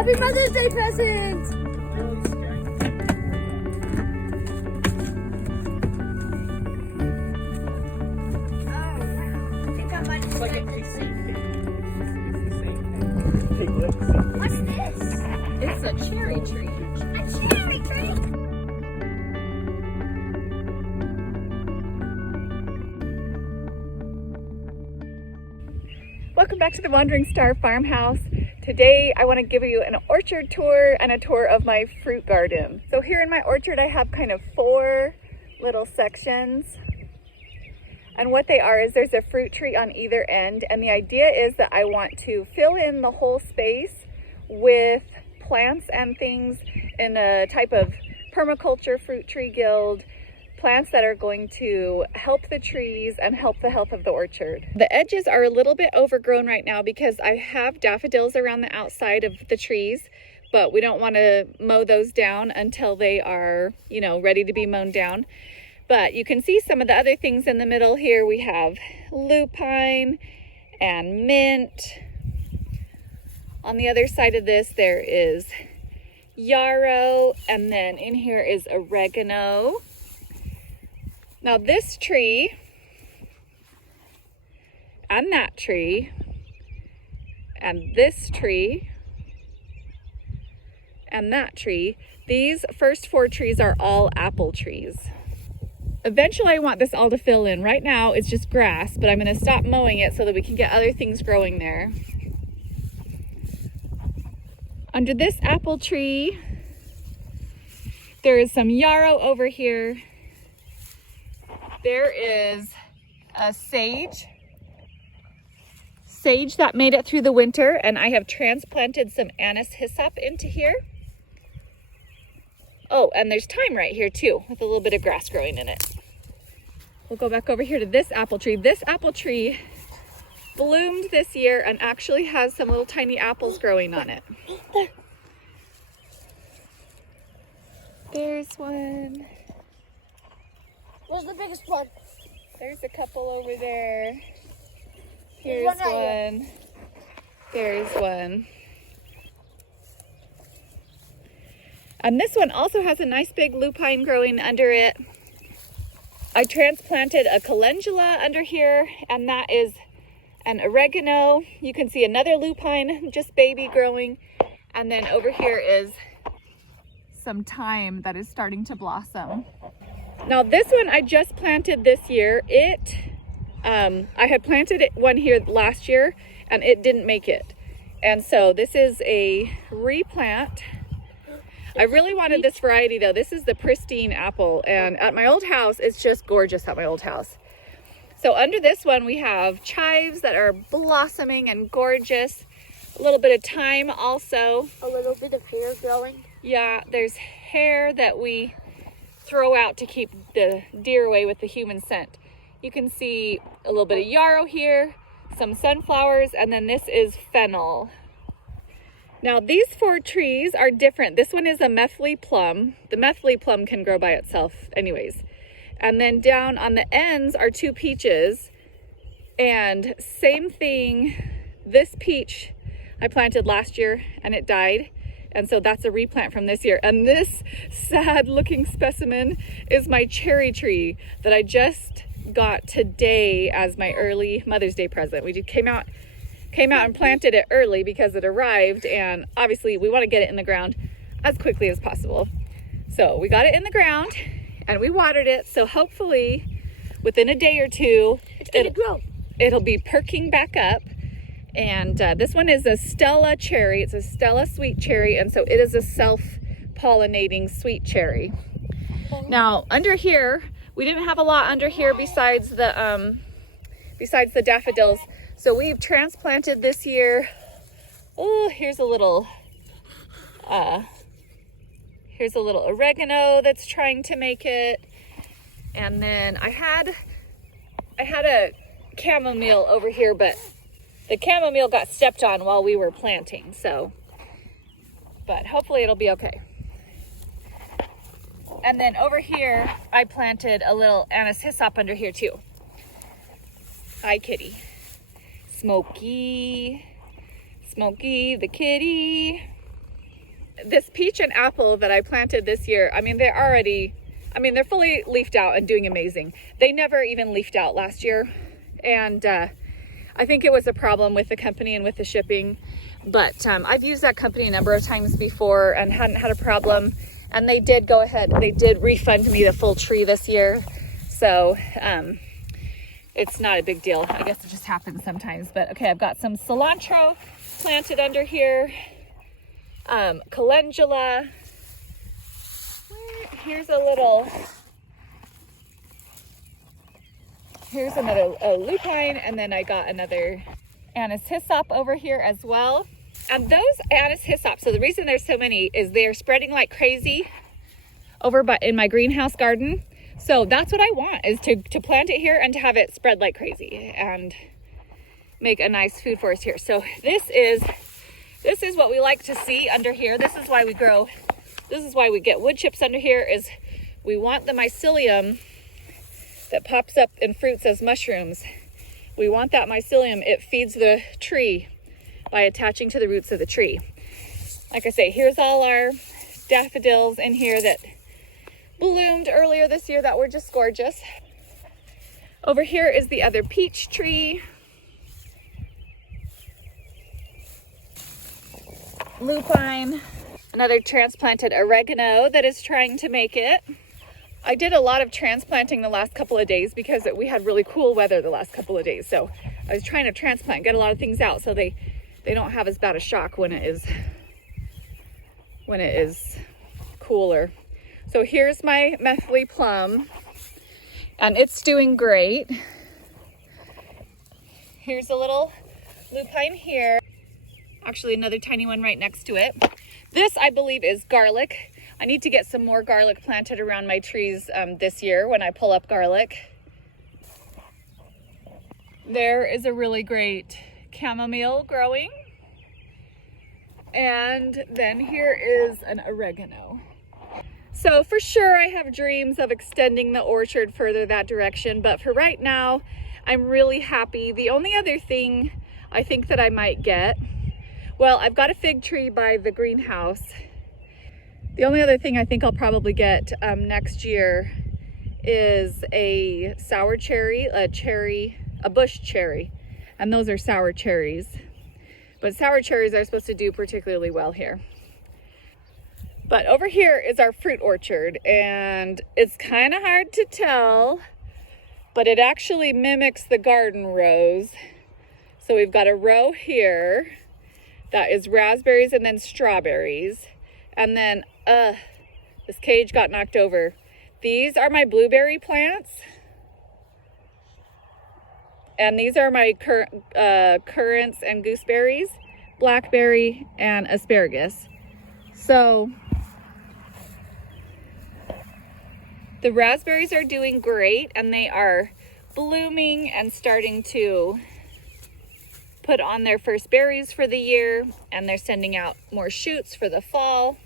Happy Mother's Day present! What's this? It's a cherry tree. A cherry tree? Welcome back to the Wandering Star Farmhouse. Today I want to give you an orchard tour and a tour of my fruit garden. So here in my orchard I have kind of 4 little sections. And what they are is there's a fruit tree on either end, and the idea is that I want to fill in the whole space with plants and things in a type of permaculture fruit tree guild, plants that are going to help the trees and help the health of the orchard. The edges are a little bit overgrown right now because I have daffodils around the outside of the trees, but we don't want to mow those down until they are, ready to be mown down. But you can see some of the other things in the middle here. We have lupine and mint. On the other side of this, there is yarrow, and then in here is oregano. Now this tree and that tree and this tree and that tree, these first 4 trees are all apple trees. Eventually I want this all to fill in. Right now it's just grass, but I'm going to stop mowing it so that we can get other things growing there. Under this apple tree, there is some yarrow over here. There is a sage that made it through the winter, and I have transplanted some anise hyssop into here. Oh, and there's thyme right here too, with a little bit of grass growing in it. We'll go back over here to this apple tree. This apple tree bloomed this year and actually has some little tiny apples growing on it. There's one. Where's the biggest one? There's a couple over there. Here's There's one right one. There's one. And this one also has a nice big lupine growing under it. I transplanted a calendula under here, and that is an oregano. You can see another lupine, just baby growing. And then over here is some thyme that is starting to blossom. Now this one I just planted this year. I had planted one here last year and it didn't make it. And so this is a replant. I really wanted this variety though. This is the pristine apple, and at my old house, it's just gorgeous at my old house. So under this one, we have chives that are blossoming and gorgeous. A little bit of thyme also. A little bit of hair growing. Yeah, there's hair that we throw out to keep the deer away with the human scent. You can see a little bit of yarrow here, some sunflowers, and then this is fennel. Now these 4 trees are different. This one is a methley plum. The methley plum can grow by itself anyways. And then down on the ends are 2 peaches. And same thing, this peach I planted last year and it died. And so that's a replant from this year. And this sad looking specimen is my cherry tree that I just got today as my early Mother's Day present. We just came out and planted it early because it arrived, and obviously we want to get it in the ground as quickly as possible. So we got it in the ground and we watered it. So hopefully within a day or 2, it'll be perking back up. And this one is a Stella cherry. It's a Stella sweet cherry, and so it is a self-pollinating sweet cherry. Now under here, we didn't have a lot under here besides the daffodils. So we've transplanted this year. Oh, here's a little oregano that's trying to make it. And then I had a chamomile over here, but the chamomile got stepped on while we were planting, but hopefully it'll be okay. And then over here, I planted a little anise hyssop under here too. Hi, kitty. Smokey the kitty. this peach and apple that I planted this year, I mean, they're fully leafed out and doing amazing. They never even leafed out last year. And I think it was a problem with the company and with the shipping. But I've used that company a number of times before and hadn't had a problem. And they did go ahead, they did refund me the full tree this year. So it's not a big deal. I guess it just happens sometimes. But okay, I've got some cilantro planted under here. Calendula. Here's another lupine, and then I got another anise hyssop over here as well. And those anise hyssop, so the reason there's so many is they're spreading like crazy over in my greenhouse garden. So that's what I want, is to plant it here and to have it spread like crazy and make a nice food forest here. So this is what we like to see under here. This is why we get wood chips under here, is we want the mycelium that pops up in fruits as mushrooms. We want that mycelium. It feeds the tree by attaching to the roots of the tree. Like I say, here's all our daffodils in here that bloomed earlier this year that were just gorgeous. Over here is the other peach tree. Lupine. Another transplanted oregano that is trying to make it. I did a lot of transplanting the last couple of days because we had really cool weather the last couple of days. So I was trying to transplant, get a lot of things out so they don't have as bad a shock when it is cooler. So here's my methyl plum, and it's doing great. Here's a little lupine here. Actually, another tiny one right next to it. This, I believe, is garlic. I need to get some more garlic planted around my trees this year when I pull up garlic. There is a really great chamomile growing. And then here is an oregano. So for sure, I have dreams of extending the orchard further that direction. But for right now, I'm really happy. The only other thing I think that I might get, well, I've got a fig tree by the greenhouse. The only other thing I think I'll probably get next year is a sour cherry, a bush cherry. And those are sour cherries. But sour cherries are supposed to do particularly well here. But over here is our fruit orchard, and it's kind of hard to tell, but it actually mimics the garden rows. So we've got a row here that is raspberries and then strawberries. And then, this cage got knocked over. These are my blueberry plants. And these are my currants and gooseberries, blackberry and asparagus. So the raspberries are doing great, and they are blooming and starting to put on their first berries for the year, and they're sending out more shoots for the fall.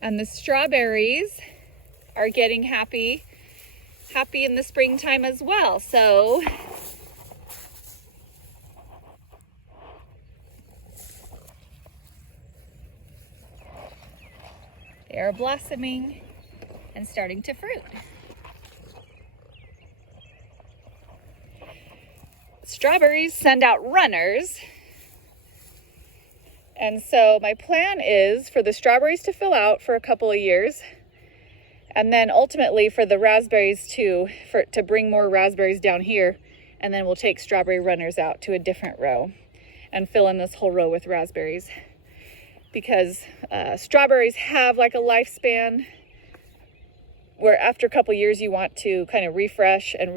And the strawberries are getting happy in the springtime as well. So they are blossoming and starting to fruit. Strawberries send out runners. And so my plan is for the strawberries to fill out for a couple of years, and then ultimately for the raspberries to bring more raspberries down here, and then we'll take strawberry runners out to a different row and fill in this whole row with raspberries. Because strawberries have like a lifespan where after a couple years you want to kind of refresh and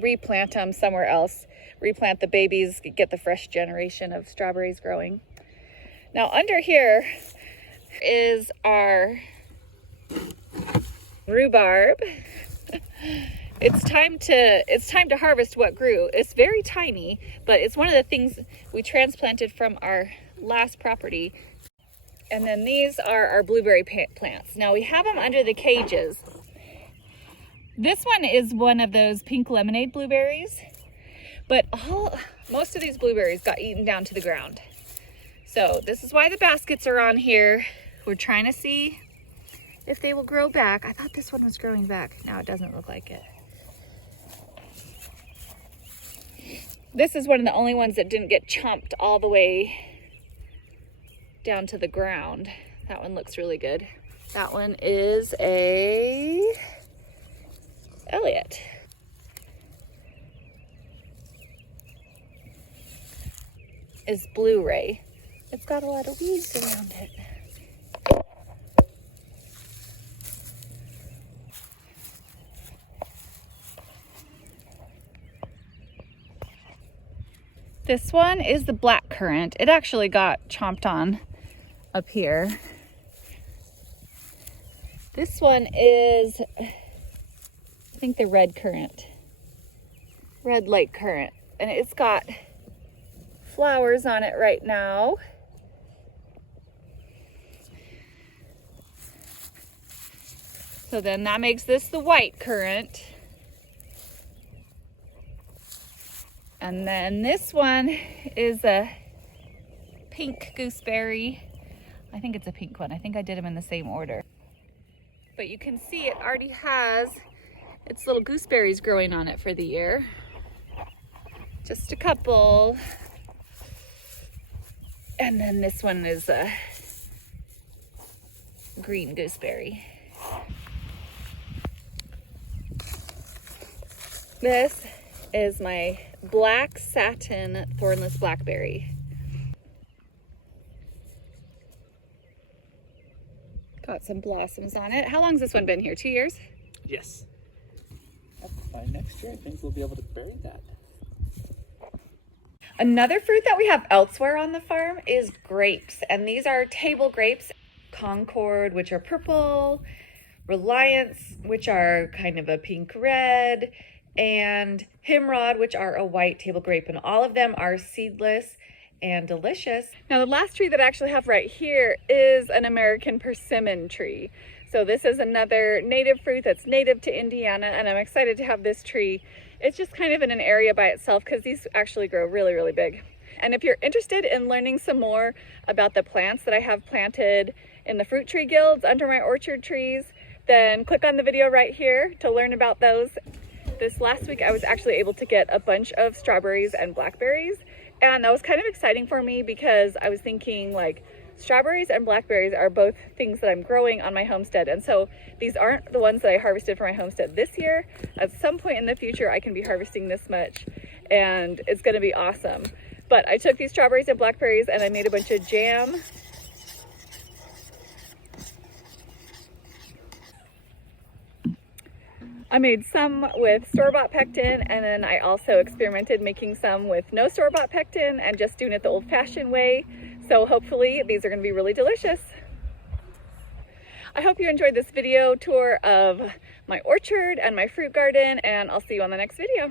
replant them somewhere else. Replant the babies, get the fresh generation of strawberries growing. Now under here is our rhubarb. It's time to harvest what grew. It's very tiny, but it's one of the things we transplanted from our last property. And then these are our blueberry plants. Now we have them under the cages. This one is one of those pink lemonade blueberries, but most of these blueberries got eaten down to the ground. So this is why the baskets are on here. We're trying to see if they will grow back. I thought this one was growing back. Now it doesn't look like it. This is one of the only ones that didn't get chomped all the way down to the ground. That one looks really good. That one is a Elliot. Is Blue Ray. It's got a lot of weeds around it. This one is the black currant. It actually got chomped on up here. This one is, I think, the red currant. Red lake currant. And it's got flowers on it right now. So then that makes this the white currant. And then this one is a pink gooseberry. I think it's a pink one. I think I did them in the same order. But you can see it already has its little gooseberries growing on it for the year. Just a couple. And then this one is a green gooseberry. This is my black satin thornless blackberry. Got some blossoms on it. How long's this one been here? 2 years? Yes. By next year, I think we'll be able to bury that. Another fruit that we have elsewhere on the farm is grapes, and these are table grapes. Concord, which are purple, Reliance, which are kind of a pink red, and Himrod, which are a white table grape, and all of them are seedless and delicious. Now the last tree that I actually have right here is an American persimmon tree. So this is another native fruit that's native to Indiana, and I'm excited to have this tree. It's just kind of in an area by itself because these actually grow really, really big. And if you're interested in learning some more about the plants that I have planted in the fruit tree guilds under my orchard trees, then click on the video right here to learn about those. This last week I was actually able to get a bunch of strawberries and blackberries, and that was kind of exciting for me because I was thinking, like, strawberries and blackberries are both things that I'm growing on my homestead, and so these aren't the ones that I harvested for my homestead this year. At some point in the future I can be harvesting this much, and it's going to be awesome. But I took these strawberries and blackberries and I made a bunch of jam. I made some with store-bought pectin, and then I also experimented making some with no store-bought pectin and just doing it the old-fashioned way. So hopefully these are going to be really delicious. I hope you enjoyed this video tour of my orchard and my fruit garden, and I'll see you on the next video.